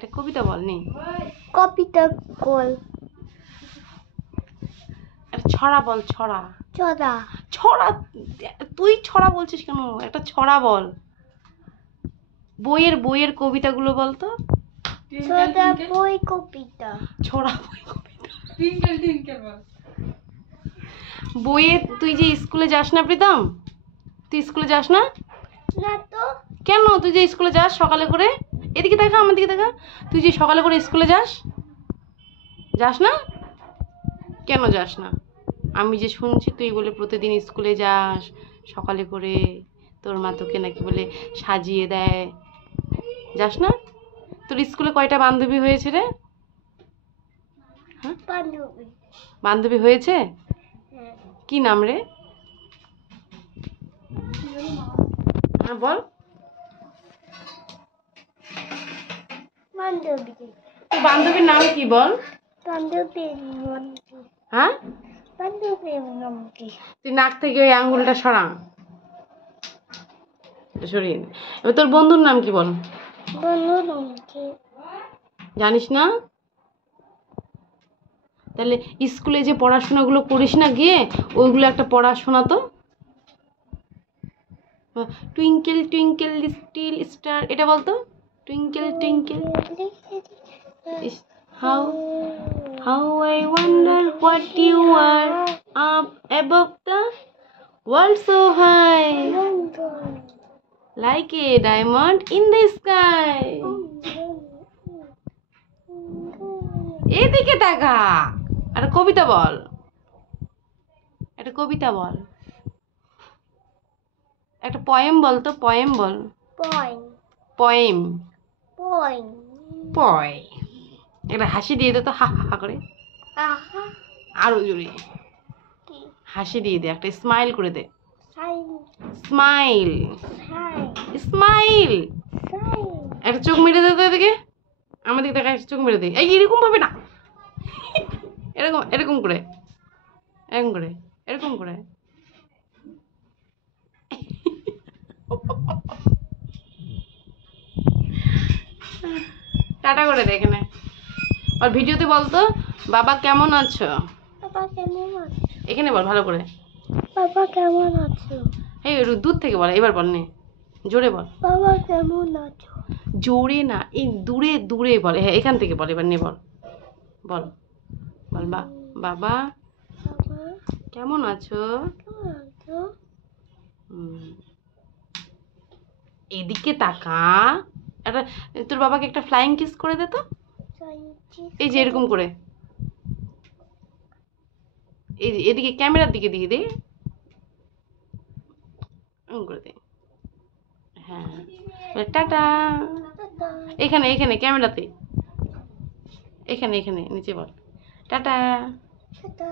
একটা কবিতা বল নি। কবিতা বল। একটা ছড়া বল, ছড়া। ছড়া। ছড়া? তুই ছড়া বলছিস কেন? একটা ছড়া বল। বইয়ের কবিতাগুলো বল তো। ছড়া বই কবিতা। ছড়া বই কবিতা। বইয়ে তুই যে স্কুলে যাস না প্রীতম, তুই স্কুলে যাস না? না তো। কেন? তুই যে স্কুলে যাস সকালে করে, এদিকে দেখা, আমার দিকে দেখা, তুই যে সকালে করে স্কুলে যাস, যাস না? কেন যাস না? আমি যে শুনছি তুই বলে প্রতিদিন স্কুলে যাস সকালে করে, তোর মা তোকে নাকি বলে সাজিয়ে দেয়, যাস না? তোর স্কুলে কয়টা বান্ধবী হয়েছে রে? হ্যাঁ, বান্ধবী। বান্ধবী হয়েছে? হ্যাঁ। কি নাম রে? হ্যাঁ বল। বান্ধবী। তোর বান্ধবীর নাম কি বল? বান্ধবীর নাম কি? হ্যাঁ, বান্ধবীর নাম কি? তুই নাক থেকে ওই আঙ্গুলটা সরা, সরিয়ে দে। এবার তোর বন্ধুর নাম কি বল? বন্ধুর নাম কি? জানিস না? তাহলে স্কুলে যে পড়াশোনাগুলো করিস না গিয়ে, ওইগুলো একটা পড়াশোনা তো। টুইঙ্কেল টুইঙ্কেল লিটল স্টার, এটা বলতো। Twinkle twinkle how how I wonder what you are up above the world so high like a diamond in the sky. এদিকে দেখা, একটা কবিতা বল, একটা কবিতা বল, একটা পয়েম বল তো, পয়েম বল। পয়েন্ট। পয়েম। পয়েন্ট। পয়। একটা হাসি দিয়ে দে তো, হা হা হা করে, আহা। আরো জোরে কি? হাসি দিয়ে দে, একটা স্মাইল করে দে। Sign. Smile, sign. Smile. Sign. একটা চোখ মেরে দে তো এদিকে, আমার দিকে দেখা, চোখ মেরে দে। এই এরকম ভাবে না, এরকম এরকম করে, এরকম করে, এরকম করে। টাটা করে দে এখানে। আর ভিডিওতে বলতো, বাবা কেমন আছো? বাবা কেমন আছো? এখানে বল ভালো করে। বাবা কেমন আছো? এই একটু দূর থেকে বল, এবার বল নে, জোরে বল। বাবা কেমন আছো? জোরে না, এই দূরে দূরে বল। হ্যাঁ, এখান থেকে বল, এবার নে বল, বল বল। বাবা বাবা কেমন আছো? কেমন আছো? এদিকে তাকা। একটা, তোর বাবাকে একটা ফ্লাইং কিস করে দে তো। এই যে এরকম করে, এই যে এদিকে ক্যামেরার দিকে দিয়ে দে, এরকম করে দে। হ্যাঁ, টাটা। এখানে এখানে ক্যামেরাতে, এখানে এখানে নিচে বল টাটা। টাটা।